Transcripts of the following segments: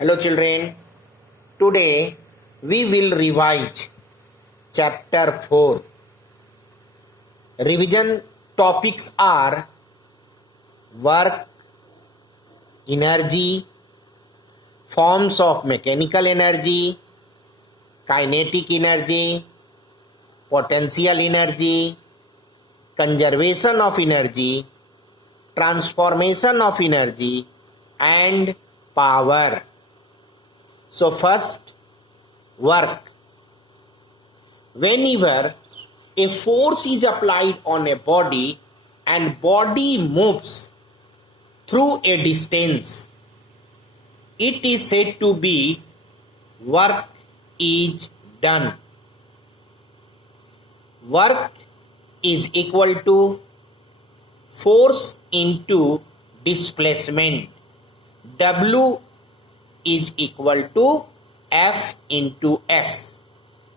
Hello children, today we will revise chapter 4. Revision topics are work, energy, forms of mechanical energy, kinetic energy, potential energy, conservation of energy, transformation of energy and power. So first, work. Whenever a force is applied on a body and body moves through a distance, it is said to be work is done. Work is equal to force into displacement. W is equal to F into S,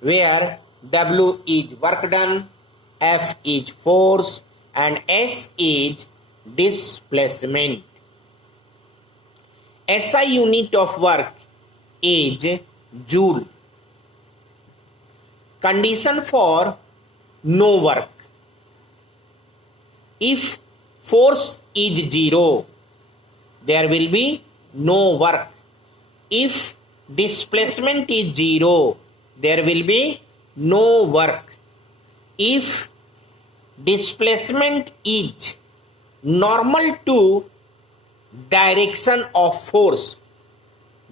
where W is work done, F is force and S is displacement. SI unit of work is joule. Condition for no work. If force is 0, there will be no work. If displacement is 0, there will be no work. If displacement is normal to direction of force,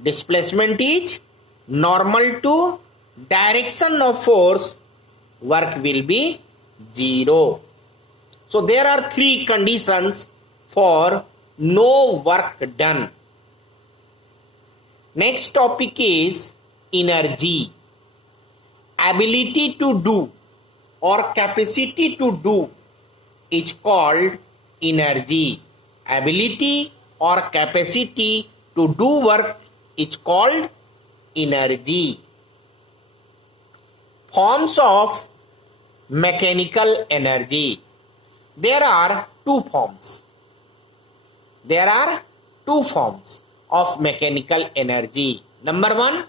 displacement is normal to direction of force, work will be 0. So there are 3 conditions for no work done. Next topic is energy. Ability to do or capacity to do is called energy. Ability or capacity to do work is called energy. Forms of mechanical energy. There are 2 forms. There are 2 forms of mechanical energy. Number 1,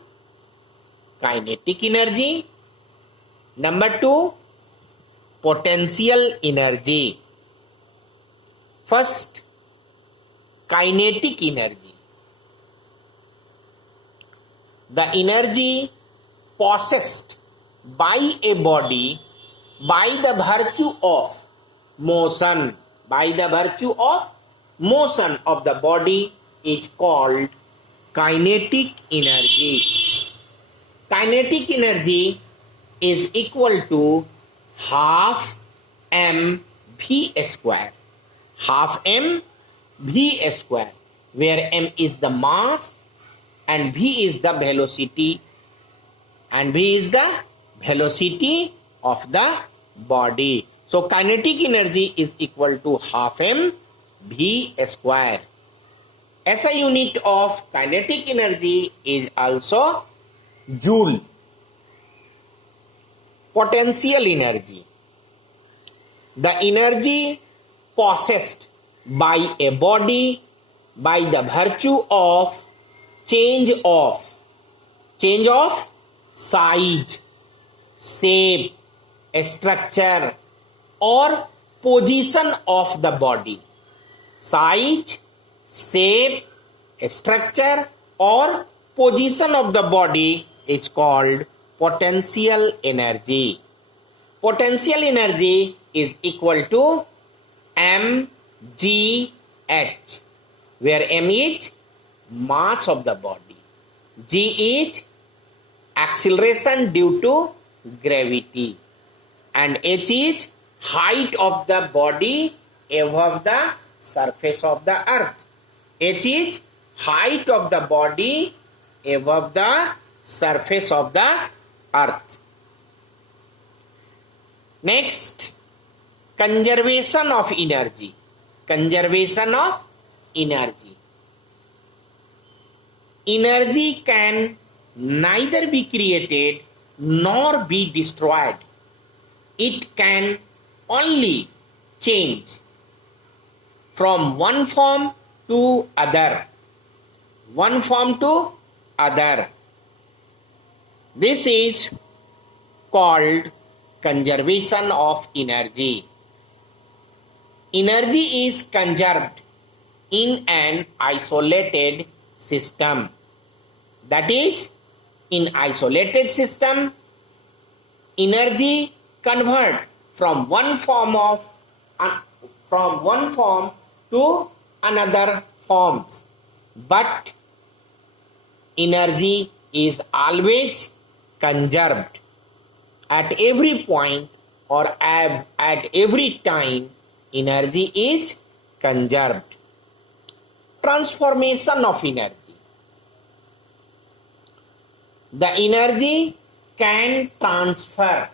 kinetic energy. Number 2, potential energy. First, kinetic energy. The energy possessed by a body by the virtue of motion, of the body is called kinetic energy. Kinetic energy is equal to half mv square. Half mv square, where m is the mass and v is the velocity, and v is the velocity of the body. So kinetic energy is equal to half mv square. SI unit of kinetic energy is also joule. Potential energy. The energy possessed by a body by the virtue of change of size, shape, structure or position of the body. Size, shape, structure or position of the body is called potential energy. Potential energy is equal to mgh, where m is mass of the body, g is acceleration due to gravity, and h is height of the body above the surface of the earth. H is height of the body above the surface of the earth. Next, conservation of energy. Conservation of energy. Energy can neither be created nor be destroyed. It can only change from one form to other. One form to other. This is called conservation of energy. Energy is conserved in an isolated system. That is, in isolated system, energy convert from one form to another forms, but energy is always conserved at every point, or at every time. Energy is conserved. Transformation of energy. The energy can transfer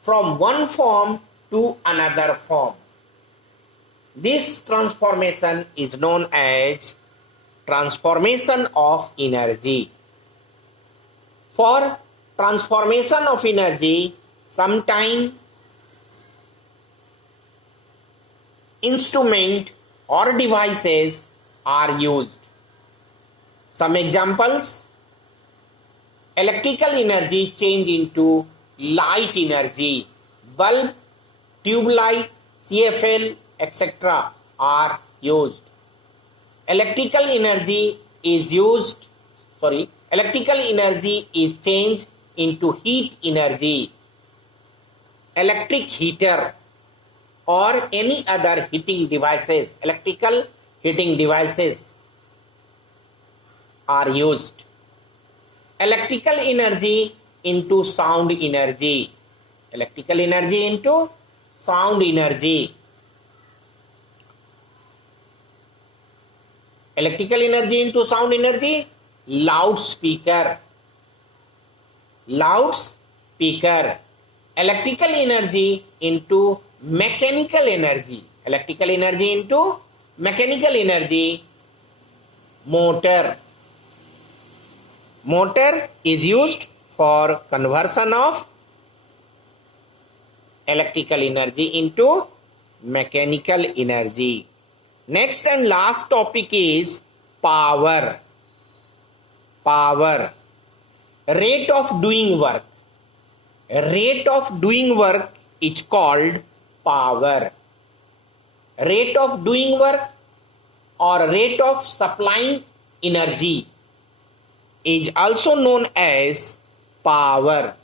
from one form to another form. This transformation is known as transformation of energy. For transformation of energy, sometimes instrument or devices are used. Some examples: electrical energy change into light energy, bulb, tube light, CFL, etc. are used. Electrical energy is changed into heat energy. Electric heater or any other heating devices, electrical heating devices are used. Electrical energy into sound energy. Electrical energy into sound energy. Electrical energy into sound energy. Loudspeaker. Loudspeaker. Electrical energy into mechanical energy. Electrical energy into mechanical energy. Motor. Motor is used for conversion of electrical energy into mechanical energy. Next and last topic is power. Power. Rate of doing work. Rate of doing work is called power. Rate of doing work or rate of supplying energy is also known as power.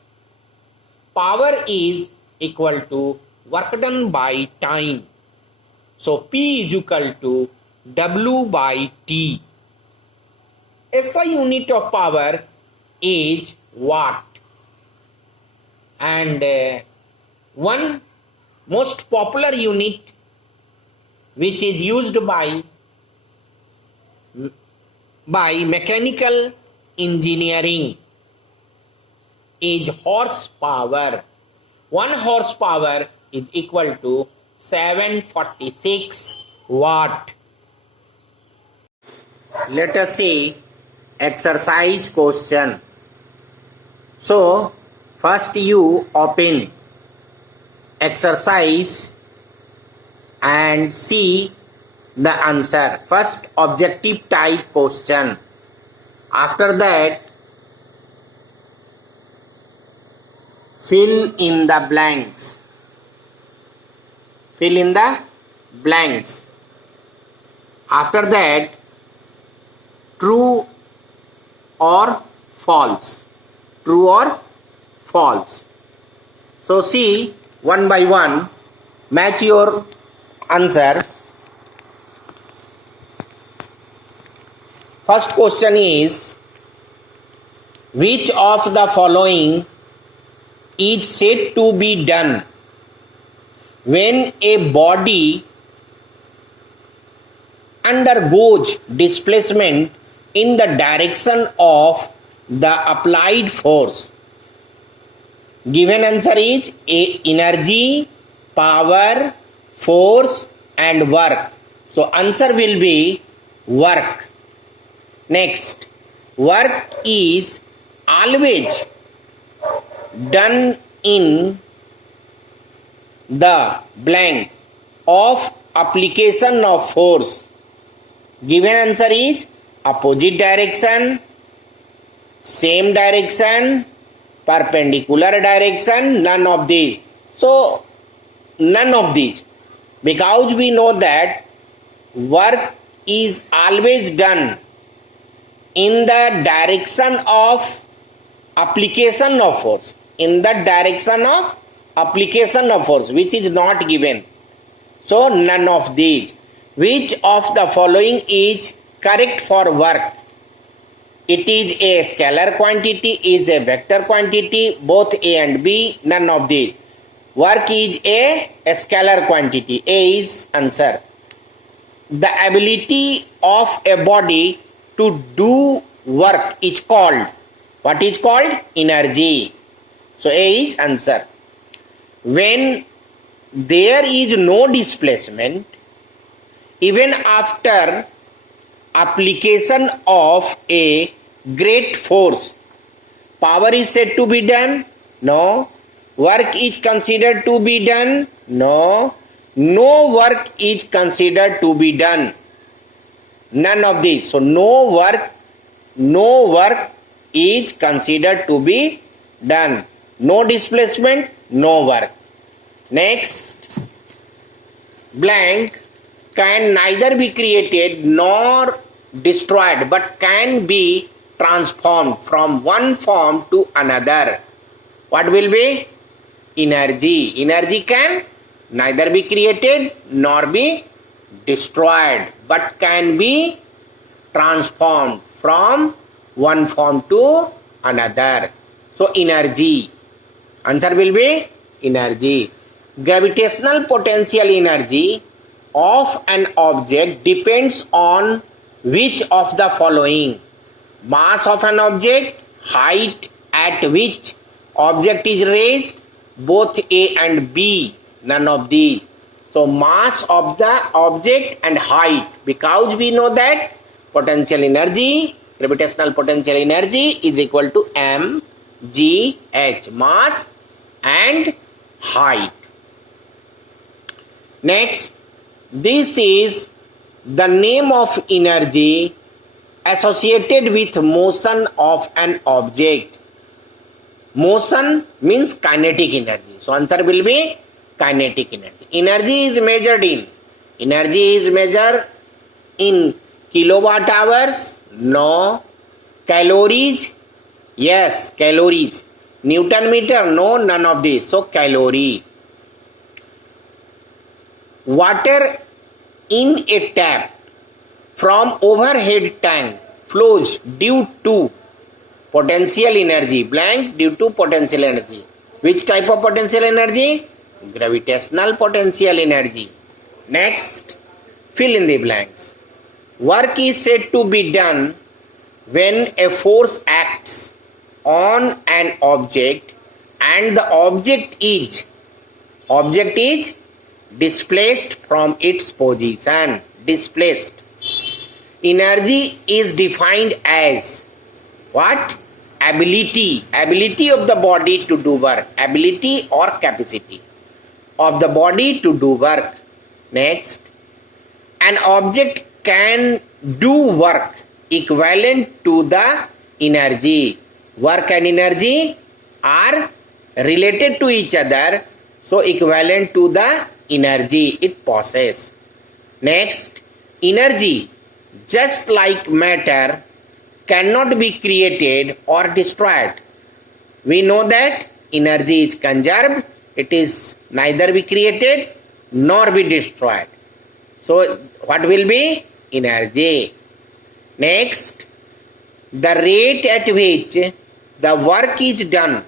Power is equal to work done by time. So P is equal to W by T. SI unit of power is watt. And one most popular unit which is used by mechanical engineering is horsepower. 1 horsepower is equal to 746 watt. Let us see exercise question. So first you open exercise and see the answer. First, objective type question. After that, fill in the blanks. Fill in the blanks. After that, true or false. True or false. So see one by one, match your answer. First question is, which of the following is said to be done when a body undergoes displacement in the direction of the applied force? Given answer is A, energy, power, force and work. So answer will be work. Next, work is always done in the blank of application of force. Given answer is opposite direction, same direction, perpendicular direction, none of these. So, none of these. Because we know that work is always done in the direction of application of force. In the direction of application of force, which is not given. So, none of these. Which of the following is correct for work? It is a scalar quantity, is a vector quantity, both A and B, none of these. Work is a scalar quantity. A is answer. The ability of a body to do work is called, what is called? Energy. So A is answer. When there is no displacement, even after application of a great force, power is said to be done? No. Work is considered to be done? No. No work is considered to be done. None of these. So no work is considered to be done. No displacement, no work. Next, blank can neither be created nor destroyed, but can be transformed from one form to another. What will be? Energy. Energy can neither be created nor be destroyed, but can be transformed from one form to another. So energy. Answer will be energy. Gravitational potential energy of an object depends on which of the following? Mass of an object, height at which object is raised, both A and B, none of these. So mass of the object and height, because we know that potential energy, gravitational potential energy is equal to mgh, mass and height. Next, this is the name of energy associated with motion of an object. Motion means kinetic energy. So answer will be kinetic energy. Energy is measured in kilowatt hours? No. Calories? Yes, calories. Newton meter? No, none of these. So calorie. Water in a tap from overhead tank flows due to potential energy, blank, due to potential energy. Which type of potential energy? Gravitational potential energy. Next, fill in the blanks. Work is said to be done when a force acts on an object and the object is displaced from its position. Displaced. Energy is defined as what? Ability. Ability of the body to do work. Ability or capacity of the body to do work. Next, an object can do work equivalent to the energy. Work and energy are related to each other, so equivalent to the energy it possesses. Next, energy, just like matter, cannot be created or destroyed. We know that energy is conserved, it is neither be created nor be destroyed. So what will be? Energy. Next, the rate at which the work is done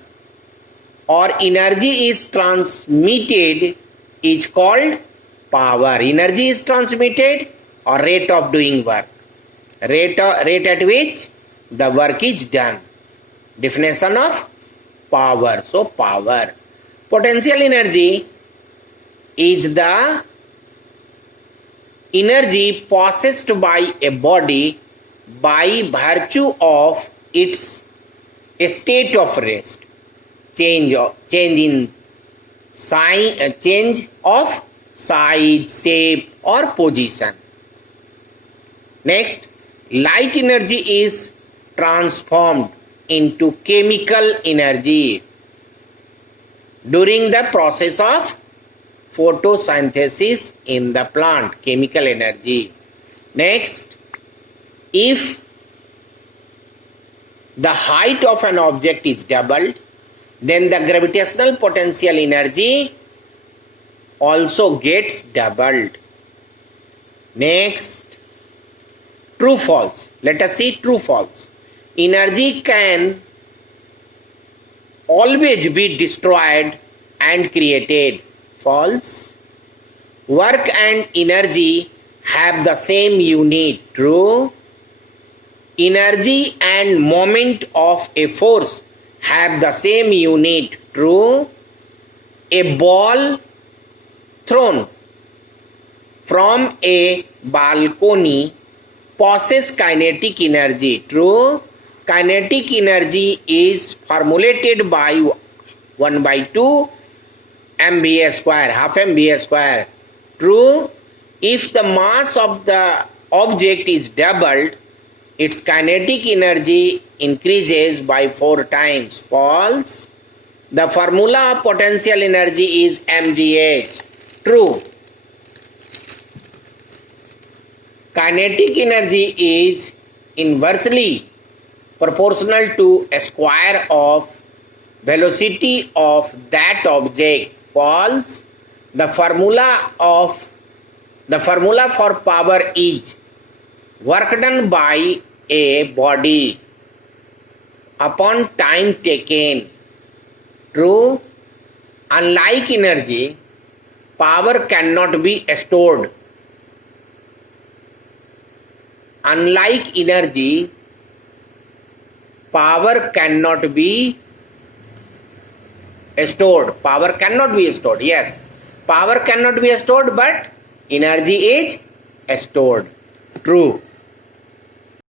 or energy is transmitted is called power. Energy is transmitted or rate of doing work. Rate at which the work is done. Definition of power. So power. Potential energy is the energy possessed by a body by virtue of its state of rest, change of size, shape or position. Next, light energy is transformed into chemical energy during the process of photosynthesis in the plant. Chemical energy. Next, if the height of an object is doubled, then the gravitational potential energy also gets doubled. Next, true false. Let us see true false. Energy can always be destroyed and created. False. Work and energy have the same unit. True. Energy and moment of a force have the same unit. True. A ball thrown from a balcony possesses kinetic energy. True. Kinetic energy is formulated by 1 by 2 mva square, half mva square. True. If the mass of the object is doubled, its kinetic energy increases by 4 times. False. The formula of potential energy is mgh. True. Kinetic energy is inversely proportional to a square of velocity of that object. False. The formula for power is work done by a body upon time taken. True. Unlike energy, power cannot be stored. Unlike energy, power cannot be stored. Power cannot be stored. Yes, power cannot be stored, but energy is stored. True.